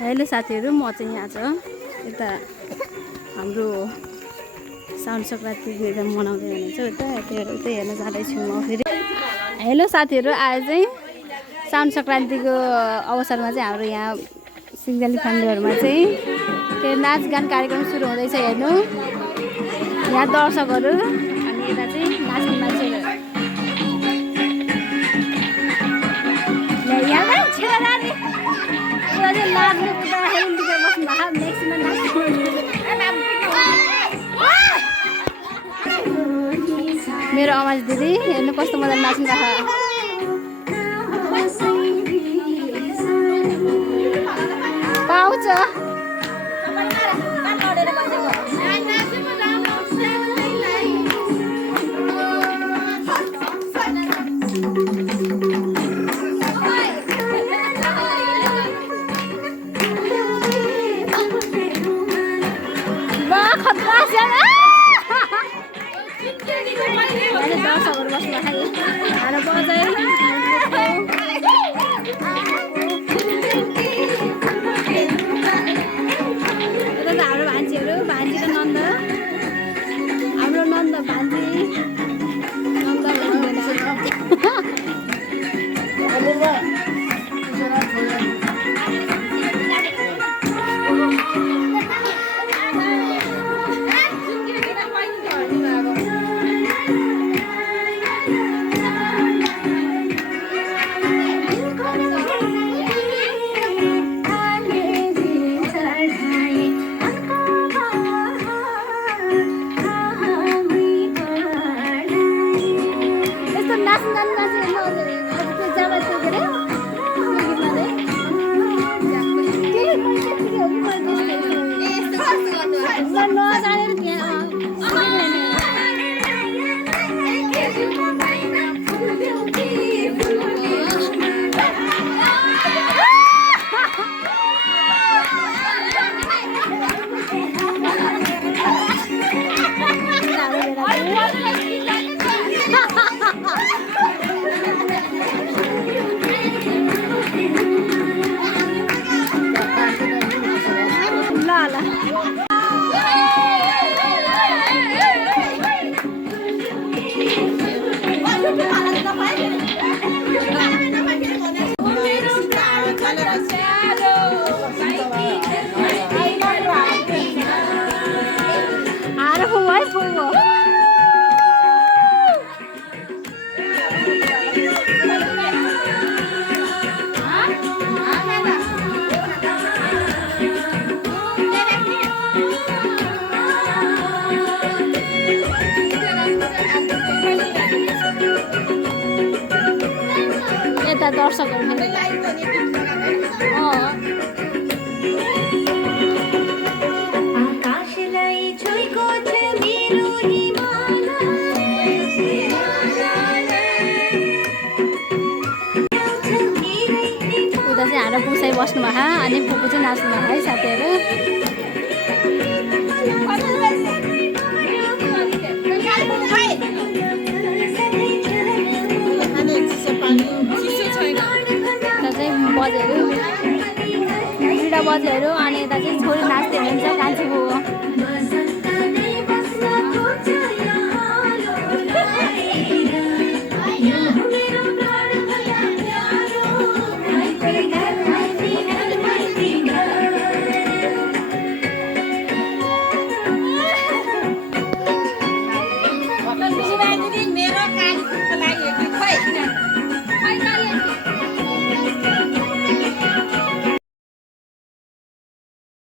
Hello साथीहरू, म चाहिँ यहाँ छ यता हाम्रो साउन सङ्क्रान्ति मनाउँदै हुनुहुन्छ उता उतै हेर्न जाँदैछु म फेरि। हेलो साथीहरू, आज चाहिँ साउन सङ्क्रान्तिको अवसरमा चाहिँ हाम्रो यहाँ सिङ्गली फ्यामिलीहरूमा चाहिँ के नाचगान कार्यक्रम सुरु हुँदैछ। हेर्नु यहाँ दर्शकहरू अनि यता चाहिँ नाच्ने मान्छेहरू। मेरो आवाज दिदी हेर्नु कस्तो मजाले नाच्नु पाउँछ। दर्शकहरू बस्नु खालि हार बजाएर यता त हाम्रो भान्जीहरू, भान्जी र नन्द, हाम्रो नन्द भान्जी नन्द दर्शकहरू उता चाहिँ हाम्रो पुसाइ बस्नु भएको अनि पुपु चाहिँ नाच्नु भएको है साथीहरू। बजेहरू बिडा बजेहरू अनि यता चाहिँ छोरी नाच्दै हुनुहुन्छ कान्छी बुबु।